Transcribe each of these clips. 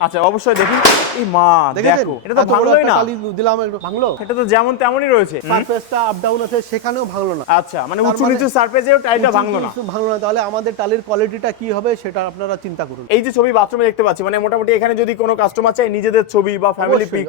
আচ্ছা অবশ্যই দেখি এই মা দেখো এটা তো ভাঙলোই না। দিলাম একটু ভাঙলো? এটা তো যেমন তেমনই রয়েছে। সারফেসটা আপ ডাউন আছে সেখানেও ভাঙলো না। আচ্ছা মানে উঁচু মানে- নিচু সারফেসেও টাইলটা ভাঙলো না। ভাঙলো না। তাহলে আমাদের টালির কোয়ালিটিটা কি হবে সেটা আপনারা চিন্তা করুন। এই যে ছবি বাথরুমে দেখতে পাচ্ছি মানে মোটামুটি এখানে যদি কোনো কাস্টমার চাই নিজেদের ছবি বা ফ্যামিলি পিক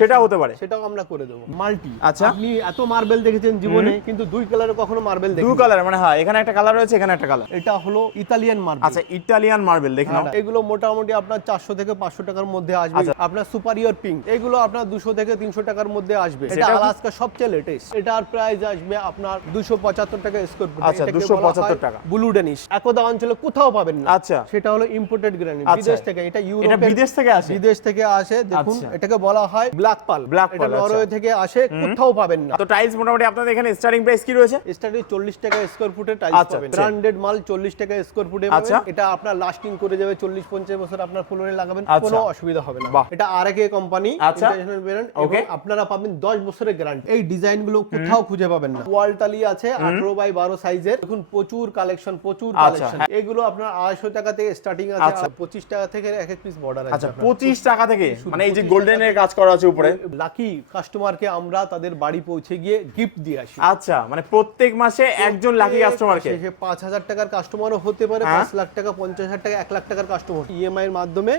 সেটা হতে পারে। সেটাও আমরা করে দেবো। মাল্টি। আচ্ছা। আপনি এত মার্বেল দেখেছেন জীবনে কিন্তু দুই কালারে কখনো মার্বেল দেখেন কালার মানে হ্যাঁ এখানে একটা কালার রয়েছে এখানে একটা কালার এটা হলো ইতালিয়ান মার্বেল আচ্ছা ইতালিয়ান মার্বেল দেখে নাও। এগুলো মোটামুটি আপনার চারশো থেকে পাঁচশো টাকার মধ্যে আসবে আচ্ছা। আপনার সুপারিয়র পিঙ্ক এগুলো আপনার দুশো থেকে তিনশো টাকার মধ্যে আসবে এটা আলাস্কা সবচেয়ে লেটেস্ট এটার প্রাইস আসবে আপনার দুশো পঁচাত্তর টাকা স্কোয়ার ফুট আচ্ছা, 275 টাকা। ব্লু ডেনিশ একদা অঞ্চলে কোথাও পাবেন না আচ্ছা। সেটা হলো ইম্পোর্টেড আচ্ছা। বিদেশ থেকে এটা এটা ইউরোপের বিদেশ থেকে আসে বিদেশ থেকে আসে দেখুন আচ্ছা। এটাকে বলা হয় ব্ল্যাক পাল Black এটা আচ্ছা। নরওয়ে থেকে আসে কোথাও পাবেন না তো টাইলস মোটামুটি আপনাদের এখানে স্টার্টিং প্রাইস কি রয়েছে স্টার্টিং চল্লিশ টাকা স্কোয়ার ফুটে টাইলস পাবেন। ব্র্যান্ডেড মাল চল্লিশ টাকা স্কোয়ার ফুটে। পাবেন এটা আপনার লাস্টিং করে যাবে চল্লিশ পঞ্চাশ বছর আপনার ফ্লোরে লাগাবেন। কোনো অসুবিধা হবে না। এটা আর একে কোম্পানি আচ্ছা। International brand Okay. আপনারা পাবেন দশ বছরের গ্যারান্টি এই ডিজাইনগুলো কোথাও খুঁজে পাবেন না। ওয়াল টালি আছে আঠারো বাই বারো সাইজের দেখুন প্রচুর কালেকশন প্রচুর আচ্ছা, কালেকশন হ্যাঁ। এগুলো আপনার আড়াইশো টাকা থেকে স্টার্টিং আচ্ছা। আছে পঁচিশ টাকা থেকে এক এক পিস বর্ডার আছে আচ্ছা আপনার। পঁচিশ টাকা থেকে? মানে এই যে গোল্ডেন এর কাজ করা আছে উপরে? লাকি কাস্টমারকে আমরা তাদের বাড়ি পৌঁছে গিয়ে গিফট দিয়ে আসি। আচ্ছা মানে প্রত্যেক মাসে একজন লাকি কাস্টমারকে সে পাঁচ হাজার টাকার কাস্টমারও হতে পারে হ্যাঁ। পাঁচ লাখ টাকা পঞ্চাশ হাজার টাকা এক লাখ টাকার কাস্টমার ইএমআই এর মাধ্যমে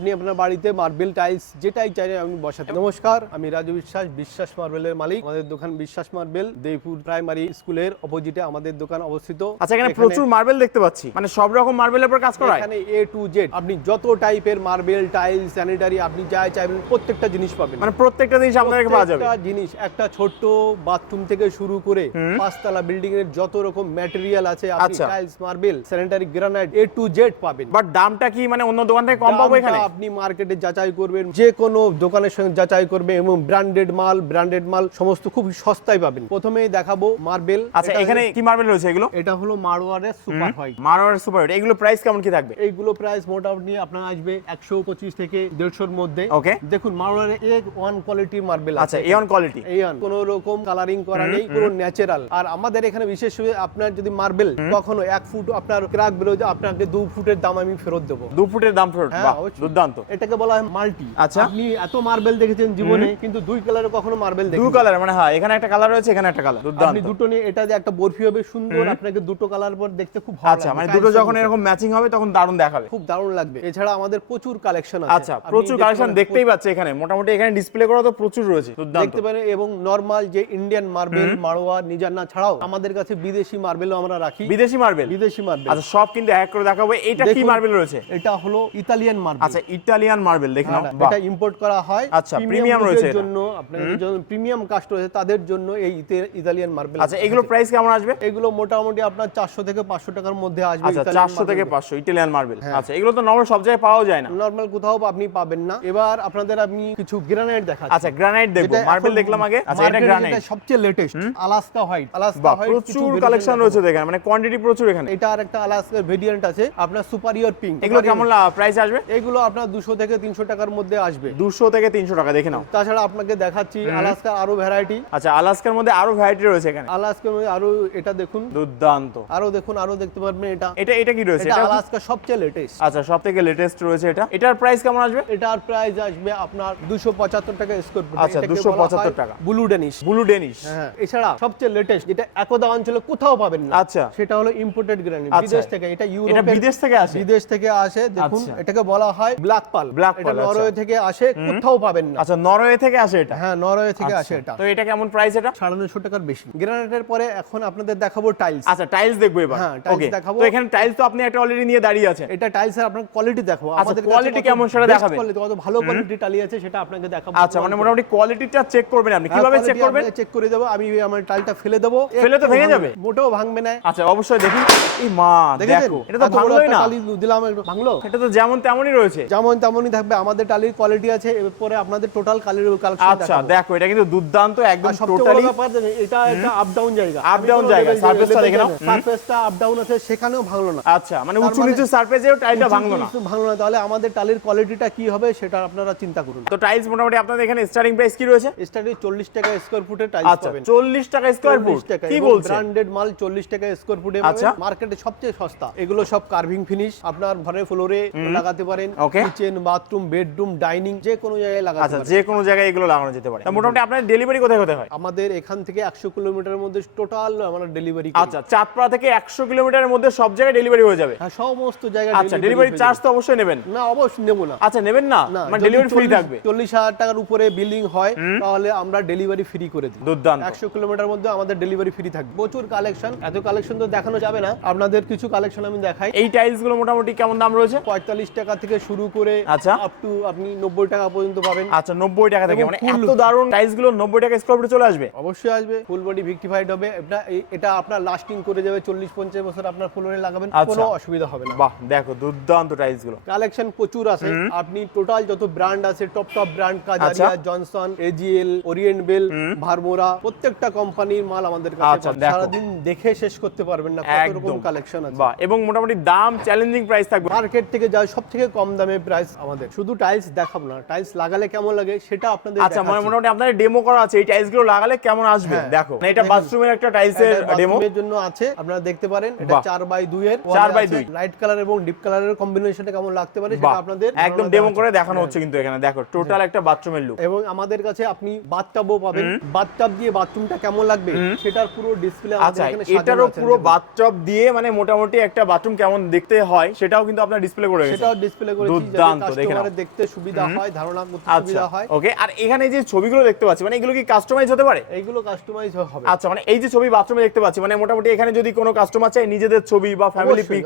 আপনি আপনার বাড়িতে মার্বেল টাইলস যেটাই চাইলে আপনি বসাতে নমস্কার আমি রাজু বিশ্বাস বিশ্বাস মার্বেলের মালিক। আমাদের দোকান বিশ্বাস মার্বেল দেইপুর প্রাইমারি স্কুলের অপোজিটে আমাদের দোকান অবস্থিত। আচ্ছা এখানে প্রচুর মার্বেল দেখতে পাচ্ছি। মানে সব রকম মার্বেলের উপর কাজ করা এখানে এ টু জেড আপনি যত টাইপের মার্বেল টাইলস স্যানিটারি আপনি যা চাইবেন প্রত্যেকটা জিনিস পাবেন। মানে প্রত্যেকটা জিনিস আপনাদেরকে পাওয়া যাবে? জিনিস একটা ছোট্ট বাথরুম থেকে শুরু করে পাঁচতলা বিল্ডিং এর যত রকম ম্যাটেরিয়াল আছে আপনি। Tiles marble sanitary granite A to Z পাবেন। বাট দামটা কি মানে অন্য দোকান থেকে কম পাবো এখানে? আপনি মার্কেটে যাচাই করবেন যে কোনো দোকানের সঙ্গে যাচাই করবে এবং ব্র্যান্ডেড মাল ব্র্যান্ডেড মাল সমস্ত খুব সস্তায় পাবেন। প্রথমেই দেখাবো মার্বেল। আচ্ছা এখানে কি মার্বেল রয়েছে এগুলো? এটা হলো মারোয়ারের super white. Marwar super white. এগুলো প্রাইস কেমন কি থাকবে? এইগুলো প্রাইস মোটামুটি আপনার আসবে একশো পঁচিশ থেকে দেড়শোর মধ্যে। Okay. দেখুন মারোয়ারের এক ওয়ান কোয়ালিটি মার্বেল আচ্ছা এয়ন কোয়ালিটি এইয়ান কোন রকম কালারিং করা নেই পুরো ন্যাচারাল আর আমাদের এখানে বিশেষ করে আপনার যদি মার্বেল কখনো এক ফুট আপনার ক্রাক বেরোয় আপনাকে দু ফুটের দাম আমি ফেরত দেবো। দু ফুটের দাম ফেরত হ্যাঁ, অবশ্যই। দুর্দান্ত। এটাকে বলা হয় মাল্টি। আচ্ছা। আপনি এত মার্বেল দেখেছেন জীবনে কিন্তু দুই কালারে কখনো মার্বেল দেখেন কালার মানে হ্যাঁ এখানে একটা কালার রয়েছে এখানে একটা কালার দুর্দান্ত। আপনি দুটো নিয়ে এটা যে একটা বরফি হবে সুন্দর আপনাকে দুটো কালার পর দেখতে খুব ভালো আচ্ছা মানে দুটো যখন এরকম ম্যাচিং হবে তখন দারুণ দেখাবে। খুব দারুণ লাগবে। এছাড়া আমাদের প্রচুর কালেকশন আছে। আচ্ছা প্রচুর কালেকশন দেখতেই পাচ্ছে এখানে। মোটামুটি এখানে ডিসপ্লে করা তো প্রচুর রয়েছে দেখতে পারেন এবং নরমাল যে ইন্ডিয়ান মার্বেল মারোয়া নিজান্না ছাড়াও আমাদের কাছে বিদেশি মার্বেলও আমরা রাখি। বিদেশি মার্বেল বিদেশি মার্বেল আচ্ছা সব কিন্তু এক করে দেখাবো। এটা কি মার্বেল রয়েছে? এটা হলো ইতালিয়ান মার্বেল আচ্ছা ইটালিয়ান মার্বেল দেখে নাও এটা ইম্পোর্ট করা হয় আচ্ছা, premium রয়েছে এটা। জন্য আপনাদের জন্য প্রিমিয়াম কাস্ট রয়েছে তাদের জন্য এই ইতে- ইতালিয়ান মার্বেল আচ্ছা এগুলো প্রাইস কেমন আসবে? এগুলো মোটামুটি আপনার চারশো থেকে পাঁচশো টাকার মধ্যে আসবে আচ্ছা চারশো থেকে পাঁচশো ইটালিয়ান মার্বেল। আচ্ছা এগুলো তো নর্মাল সব জায়গায় পাওয়া যায় না। নর্মাল কোথাও আপনি পাবেন না। এবার আপনাদের আমি কিছু গ্রানাইট দেখাচ্ছি। আচ্ছা গ্রানাইট দেখব। মার্বেল দেখলাম আগে। আচ্ছা এটা গ্রানাইট যেটা সবচেয়ে latest Alaska white Alaska white প্রচুর কালেকশন রয়েছে দেখেন মানে কোয়ান্টিটি প্রচুর এখানে। এটা আর একটা আলাস্কার ভেরিয়েন্ট আছে আপনার সুপারিয়র পিঙ্ক এগুলো কেমন প্রাইস আসবে? এগুলো আপনার দুশো থেকে তিনশো টাকার মধ্যে আসবে। দুশো থেকে তিনশো টাকা দেখে নাও। তাছাড়া আপনাকে দেখাচ্ছি আলাস্কার আরও ভ্যারাইটি আচ্ছা আলাস্কার মধ্যে আরও ভ্যারাইটি রয়েছে এখানে। আলাস্কার মধ্যে আরও এটা দেখুন। দুর্দান্ত। আরও দেখুন আরও দেখতে পারবেন এটা। এটা এটা কি রয়েছে? এটা আলাস্কা সবচেয়ে লেটেস্ট আচ্ছা সব থেকে লেটেস্ট রয়েছে এটা। এটার প্রাইস কেমন আসবে? এটার প্রাইস আসবে আপনার দুশো পঁচাত্তর টাকা স্কোয়ার ফুট আচ্ছা, 275 টাকা। ব্লু ডেনিশ ব্লু ডেনিশ হ্যাঁ এছাড়া সবচেয়ে লেটেস্ট যেটা একদা অঞ্চলে কোথাও পাবেন না আচ্ছা। সেটা হলো ইম্পোর্টেড গ্রানাইট আচ্ছা। বিদেশ থেকে এটা এটা বিদেশ থেকে আসে? বিদেশ থেকে আসে দেখুন আচ্ছা। এটাকে বলা হয় ব্ল্যাক পাল। এটা pearl, আচ্ছা। নরওয়ে থেকে আসে কোথাও পাবেন না। আচ্ছা নরওয়ে থেকে আসে এটা? হ্যাঁ নরওয়ে থেকে আচ্ছা, আসে এটা। তো এটা কেমন প্রাইস এটা? টাকার বেশি। গ্রানাইটের পরে এখন আপনাদের দেখাবো টাইলস আচ্ছা টাইলস দেখব এবার। হ্যাঁ, ওকে দেখাবো। তো এখানে টাইলস তো আপনি একটা অলরেডি নিয়ে দাঁড়িয়ে আছেন। এটা টাইলস এর আপনার কোয়ালিটি দেখো আমাদের কত কেমন সেটা দেখাবেন। কত ভালো কোয়ালিটি টালি আছে সেটা আপনাকে দেখাবো। আচ্ছা মানে মোটামুটি কোয়ালিটিটা চেক করবেন আপনি। কীভাবে চেক করবেন? চেক করে দেবো। আমি আমার টাইলটা ফেলে দেবো। ফেলে তো ভেঙে যাবে? মোটেও ভাঙবে না। আচ্ছা অবশ্যই দেখি এই মা দেখো। এটা তো ভাঙলোই না। টালি দিলাম একটু ভাঙলো? এটা তো যেমন তেমনই রয়েছে। যেমন তেমনই থাকবে আমাদের টালির কোয়ালিটি আছে এরপরে আপনাদের টোটাল কালির কালেকশন আচ্ছা দেখো এটা কিন্তু দুর্দান্ত একদম টোটালি এটা একটা আপ ডাউন জায়গা। Up down জায়গা, surface টা দেখে নাও। সারফেসটা আপ ডাউন আছে সেখানেও ভাঙলো না। আচ্ছা মানে উঁচু মানে- নিচু সারফেসেও টাইলটা ভাঙলো না। ভাঙলো না তাহলে আমাদের টালির কোয়ালিটিটা কি হবে সেটা আপনারা চিন্তা করুন। তো টাইলস মোটামুটি আপনাদের এখানে স্টার্টিং প্রাইস কি রয়েছে? স্টার্টিং চল্লিশ টাকা স্কোয়ার ফুটে টাইলস আচ্ছা পাবেন। চল্লিশ টাকা স্কোয়ার ফুট কি বলছে? ব্র্যান্ডেড মাল চল্লিশ টাকা স্কোয়ার ফুটে। মার্কেটে সবচেয়ে সস্তা এগুলো সব কার্ভিং ফিনিশ আপনার ঘরের ফ্লোরে লাগাতে পারেন। Okay. Kitchen bathroom bedroom dining যে কোনো জায়গায় লাগাতে আচ্ছা যে কোনো জায়গায় এগুলো লাগানো যেতে পারে। মোটামুটি আপনার ডেলিভারি কোথায় কোথায় হয়? আমাদের এখান থেকে একশো কিলোমিটারের মধ্যে টোটাল আমরা ডেলিভারি আচ্ছা চাঁদপাড়া থেকে একশো কিলোমিটারের মধ্যে সব জায়গায় ডেলিভারি হয়ে যাবে? হ্যাঁ সমস্ত জায়গায় আচ্ছা ডেলিভারি চার্জ তো অবশ্যই নেবেন। না অবশ্যই নেব না। আচ্ছা নেবেন না? মানে ডেলিভারি ফ্রি থাকবে। চল্লিশ হাজার টাকার উপরে বিল্ডিং হয় তাহলে আমরা ডেলিভারি ফ্রি করে দিই। দুর্দান্ত। একশো কিলোমিটার মধ্যে আমাদের ডেলিভারি ফ্রি থাকবে। প্রচুর কালেকশন এত কালেকশন তো দেখানো যাবে না। আপনাদের কিছু কালেকশন আমি দেখাই। এই টাইলসগুলো মোটামুটি কেমন দাম রয়েছে? পঁয়তাল্লিশ টাকা থেকে শুরু করে আচ্ছা। আপ টু আপনি নব্বই টাকা পর্যন্ত পাবেন। আচ্ছা নব্বই টাকা থেকে। মানে এত দারুণ টাইলসগুলো নব্বই টাকা স্কোয়ার ফুটে চলে আসবে? অবশ্যই আসবে। ফুল বডি ভিক্টিফাইড হবে। এটা এটা আপনার লাস্টিং করে যাবে চল্লিশ পঞ্চাশ বছর আপনার ফুলরে লাগাবেন। আচ্ছা। কোনো অসুবিধা হবে না। বাহ দেখো দুর্দান্ত টাইলসগুলো। কালেকশন প্রচুর আছে। আপনি টোটাল যত ব্র্যান্ড আছে টপ টপ ব্র্যান্ড কাজারিয়া আচ্ছা। Johnson AGL Orient Bell Varmora প্রত্যেকটা কোম্পানির মাল আমাদের কাছে আচ্ছা। সারাদিন দেখে শেষ করতে পারবেন না কত রকম কালেকশন আছে। বাহ এবং মোটামুটি দাম চ্যালেঞ্জিং প্রাইস থাকবে। মার্কেট থেকে যা সব থেকে কম দামে প্রাইস আমাদের। শুধু টাইলস দেখাবো না টাইলস লাগালে কেমন লাগে সেটা আপনাদের আচ্ছা মানে মোটামুটি আপনার ডেমো করা আছে এই টাইলসগুলো লাগালে কেমন আসবে? হ্যাঁ, দেখো মানে এটা বাথরুমের একটা টাইলসের ডেমো বাথরুমের জন্য আছে আপনারা দেখতে পারেন এটা বাহ। চার বাই দুই এর চার by দুই। লাইট কালার এবং ডিপ কালারের কম্বিনেশনটা কেমন লাগতে পারে সেটা আপনাদের একদম ডেমো করে দেখানো হচ্ছে কিন্তু এখানে। দেখো টোটাল একটা বাথরুমের লুক এবং আমাদের কাছে আপনি বাথটাবও পাবেন। বাথটাব দিয়ে বাথরুমটা কেমন লাগবে সেটার পুরো ডিসপ্লে আচ্ছা এটারও পুরো বাথটব দিয়ে মানে মোটামুটি একটা বাথরুম কেমন দেখতে হয় সেটাও কিন্তু আপনার ডিসপ্লে করে সেটাও ডিসপ্লে দুর্দান্ত, দেখে নাও। দেখতে সুবিধা হয় ধারণা করতে আচ্ছা সুবিধা হয়। ওকে আর এখানে যে ছবিগুলো দেখতে পাচ্ছি মানে এগুলো কি কাস্টমাইজ হতে পারে? এইগুলো কাস্টমাইজ হবে। আচ্ছা মানে এই যে ছবি বাথরুমে দেখতে পাচ্ছি মানে মোটামুটি এখানে যদি কোনো কাস্টমার চায় নিজেদের ছবি বা ফ্যামিলি পিক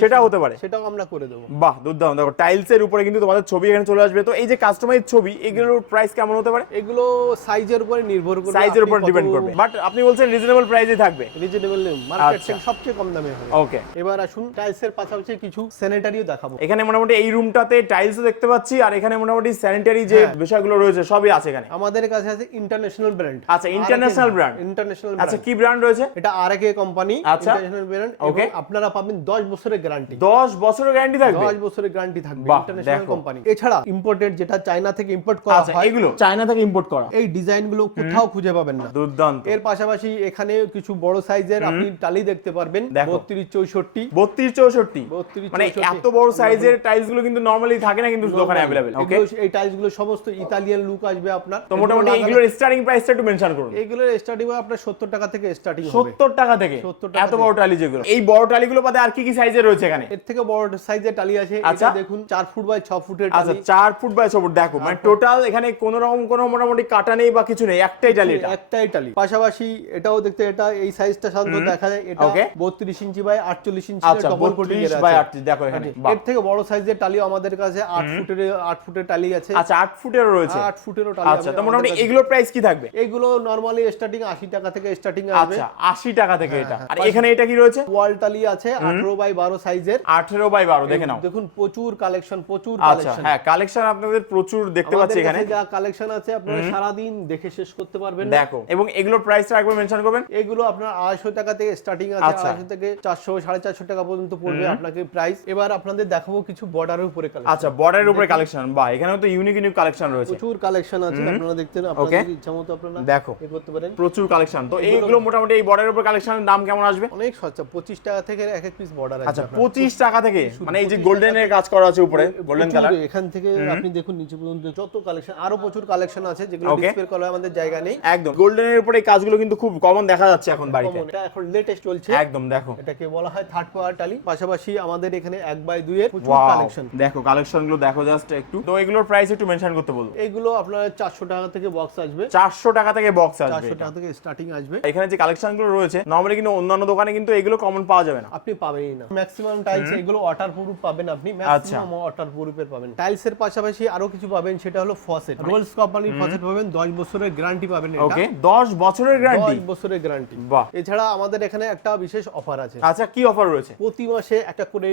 সেটা হতে পারে। সেটাও আমরা করে দেবো। বাহ দুর্দান্ত। দেখো টাইলস এর উপরে কিন্তু তোমাদের ছবি এখানে চলে আসবে। তো এই যে কাস্টমাইজ ছবি এগুলোর প্রাইস কেমন হতে পারে? এগুলো সাইজের উপরে নির্ভর করবে সাইজের উপর ডিপেন্ড করবে। বাট আপনি বলছেন রিজনেবল প্রাইসে থাকবে। রিজনেবল মার্কেট আচ্ছা। থেকে সবচেয়ে কম দামে হবে। ওকে এবার আসুন টাইলসের পাশাপাশি কিছু স্যানিটারিও দেখাবো। এখানে মোটামুটি এই রুমটাতে টাইলসও দেখতে পাচ্ছি আর এখানে মোটামুটি স্যানিটারি যে হ্যাঁ। বিষয়গুলো রয়েছে সবই আছে এখানে। আমাদের কাছে আছে ইন্টারন্যাশনাল ব্র্যান্ড আচ্ছা, international brand। ইন্টারন্যাশনাল আচ্ছা কি ব্র্যান্ড রয়েছে? এটা আরকে কোম্পানি আচ্ছা। International brand Okay. আপনারা পাবেন 10 বছরের গ্যারান্টি দশ বছরের গ্যারান্টি থাকবে? 10 বছরের গ্যারান্টি থাকবে ইন্টারন্যাশনাল কোম্পানি এছাড়া ইম্পোর্টেড যেটা চায়না থেকে ইম্পোর্ট করা আচ্ছা হয় এগুলো? চায়না থেকে ইম্পোর্ট করা। এই ডিজাইনগুলো কোথাও খুঁজে পাবেন না। দুর্দান্ত। এর পাশাপাশি এখানে কিছু বড় সাইজের আপনি টালি দেখতে পারবেন। দেখো। 32 64 বত্রিশ চৌষট্টি। 32 মানে এত বড় সাইজের টাইলসগুলো কিন্তু নর্মালি থাকে না কিন্তু দোকানে অ্যাভেলেবেল ওকে এই টাইলসগুলো সমস্ত ইতালিয়ান লুক আসবে আপনার। তো মোটামুটি এগুলো এইগুলোর স্টার্টিং প্রাইসটা একটু মেনশন করুন। এইগুলোর স্টার্টিং আপনার 70 টাকা থেকে স্টার্টিং হবে। সত্তর টাকা থেকে? 70 টাকা এত বড় টালি যেগুলো। এই বড় টালিগুলো বাদে আর কি কি সাইজের রয়েছে এখানে? এর থেকে বড় সাইজের টালি আছে। আচ্ছা। এটা দেখুন 4 ফুট বাই 6 ফুটের টালি আচ্ছা টালি চার ফুট বাই ছ ফুট দেখো মানে টোটাল এখানে কোন রকম কোনো মোটামুটি কাটা নেই বা কিছু নেই একটাই টালি এটা। একটাই টালি পাশাপাশি এটাও দেখতে এটা এই সাইজটা সাধারণত দেখা যায় এটা Okay. 32 ইঞ্চি বাই 48 ইঞ্চি আচ্ছা ডবল কোটিং বত্রিশ এর বাই আছে। আটত্রিশ দেখো এখানে এর থেকে বড় সাইজের টালিও আমাদের কাছে 8 ফুটের 8 ফুটের টালি আছে। আচ্ছা আট ফুটেরও রয়েছে? 8 ফুটেরও টালি আচ্ছা তো মোটামুটি এগুলোর প্রাইস কি থাকবে? এগুলো নরমালি স্টার্টিং 80 টাকা থেকে স্টার্টিং আসবে। আচ্ছা আশি টাকা থেকে এটা। হ্যাঁ, আর এখানে এটা কি রয়েছে? ওয়াল টালি আছে 18 বাই 12 সাইজের আঠেরো বাই বারো দেখে নাও। দেখুন প্রচুর কালেকশন প্রচুর আচ্ছা কালেকশন হ্যাঁ কালেকশন আপনাদের প্রচুর দেখতে পাচ্ছি এখানে। যা কালেকশন আছে আপনারা সারা দিন দেখে শেষ করতে পারবেন। দেখো এবং এগুলোর প্রাইসটা একবার মেনশন করবেন? এগুলো আপনার আড়াইশো টাকা থেকে স্টার্টিং আছে আচ্ছা। আড়াইশো থেকে চারশো সাড়ে চারশো টাকা পর্যন্ত পড়বে আপনাকে প্রাইস এবার আপনাদের দেখাবো কিছু বর্ডারের উপরে। Collection। আচ্ছা বর্ডারের উপরে কালেকশন বা এখানেও তো ইউনিক ইউনিক কালেকশন রয়েছে। প্রচুর কালেকশন আছে আপনারা দেখতে আপনাদের ইচ্ছা মতো আপনারা দেখো এ করতে পারেন। প্রচুর কালেকশন তো এইগুলো মোটামুটি এই বর্ডারের উপর কালেকশনের দাম কেমন আসবে? অনেক সস্তা পঁচিশ টাকা থেকে এক এক পিস বর্ডার আছে আচ্ছা আপনার। পঁচিশ টাকা থেকে? মানে এই যে 25 গোল্ডেন এর কাজ করা আছে উপরে গোল্ডেন কালার এখান থেকে আপনি দেখুন নিচে পর্যন্ত যত কালেকশন আরও প্রচুর কালেকশন আছে যেগুলো ডিসপ্লে করা আমাদের জায়গা নেই। একদম। গোল্ডেন এর উপরে এই কাজগুলো কিন্তু খুব কমন দেখা যাচ্ছে এখন বাড়িতে। এটা এখন লেটেস্ট চলছে। একদম দেখো। এটাকে বলা হয় থার্ড পাওয়ার টালি পাশাপাশি আমাদের এখানে এক বাই দুই এর প্রচুর কালেকশন দেখো। কালেকশনগুলো দেখো জাস্ট একটু। তো এগুলোর প্রাইস একটু মেনশন করতে বলব। এইগুলো আপনার চারশো টাকা থেকে বক্স আসবে। চারশো টাকা থেকে বক্স আসবে চারশো টাকা থেকে স্টার্টিং আসবে। এখানে যে কালেকশনগুলো রয়েছে নর্মালি কিন্তু অন্যান্য দোকানে কিন্তু এগুলো কমন পাওয়া যাবে না। আপনি পাবেনই না। ম্যাক্সিমাম টাইলস এগুলো ওয়াটার প্রুফ পাবেন আপনি। ম্যাক্সিমাম ওয়াটার প্রুফের পাবেন। টাইলস এর পাশাপাশি আরও কিছু পাবেন সেটা হলো ফসেট রোলস কোম্পানির ফসেট পাবেন 10 বছরের গ্যারান্টি পাবেন এটা। ওকে দশ বছরের গ্যারান্টি 10 বছরের গ্যারান্টি বাহ। এছাড়া আমাদের এখানে একটা বিশেষ অফার আছে। আচ্ছা কি অফার রয়েছে? প্রতি মাসে একটা করে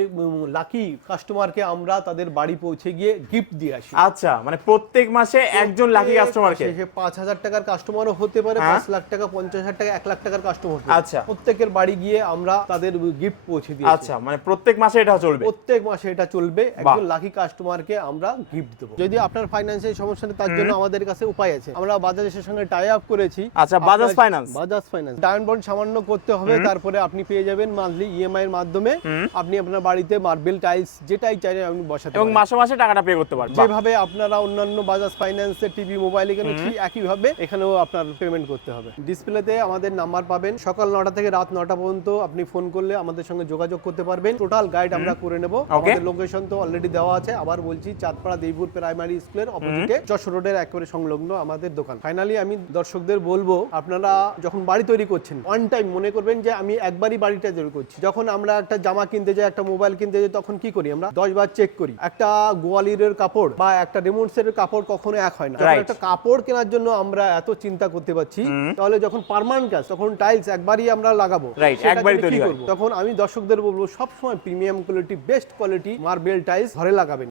লাকি কাস্টমারকে আমরা তাদের বাড়ি পৌঁছে গিয়ে গিফট দিয়ে আসি। আচ্ছা মানে প্রত্যেক মাসে একজন লাকি কাস্টমারকে সে পাঁচ হাজার টাকার কাস্টমারও হতে পারে হ্যাঁ। পাঁচ লাখ টাকা পঞ্চাশ হাজার টাকা এক লাখ টাকার কাস্টমার আচ্ছা। প্রত্যেকের বাড়ি গিয়ে আমরা তাদের গিফট পৌঁছে দিই আচ্ছা মানে প্রত্যেক মাসে এটা চলবে? প্রত্যেক মাসে এটা চলবে। একজন লাকি কাস্টমারকে আমরা গিফট দেবো। যদি আপনার ফাইন্যান্সিয়াল সমস্যা নেই তার জন্য আমাদের কাছে উপায় আছে। আমরা বাজাজের সঙ্গে টাই আপ করেছি। আচ্ছা, Bajaj finance. Bajaj finance diamond bond সামান্য করতে হবে তারপরে আপনি পেয়ে যাবেন মান্থলি ইএমআই এর মাধ্যমে। আপনি আপনার বাড়িতে মার্বেল টাইলস যেটাই চাইলে আপনি বসাতে বসাতে এবং মাসে মাসে টাকাটা পে করতে পারবেন যেভাবে আপনারা অন্যান্য বাজাজ ফাইন্যান্সে টিভি মোবাইল এখানে ঠিক একইভাবে এখানেও আপনার পেমেন্ট করতে হবে। ডিসপ্লেতে আমাদের নাম্বার পাবেন। সকাল নটা থেকে রাত নটা পর্যন্ত আপনি ফোন করলে আমাদের সঙ্গে যোগাযোগ করতে পারবেন। টোটাল গাইড আমরা করে নেব। আমাদের লোকেশন তো অলরেডি দেওয়া আছে। আবার বলছি চাঁদপাড়া দেইপুর প্রাইমারি স্কুলের অপোজিটে যশোর রোডের একেবারে সংলগ্ন আমাদের দোকান। ফাইনালি আমি দর্শকদের বলব আপনারা যখন বাড়ি তৈরি করছেন অন টাইম মনে করবেন যে আমি একবারই বাড়িটা তৈরি করছি। যখন আমরা একটা জামা কিনতে যাই একটা মোবাইল কিনতে যাই তখন কি করি আমরা? দশ বার চেক করি। একটা গোয়ালিরের কাপড় বা একটা রেমন্ডসের কাপড় কখনো এক হয় না। একটা কাপড় কেনার জন্য আমরা এত চিন্তা করতে পারছি তাহলে যখন পার্মানেন্ট কাজ তখন টাইলস একবারই আমরা লাগাবো। একবারই তৈরি করব? তখন আমি দর্শকদের বলব সবসময় premium quality best quality marble tiles ঘরে লাগাবেন।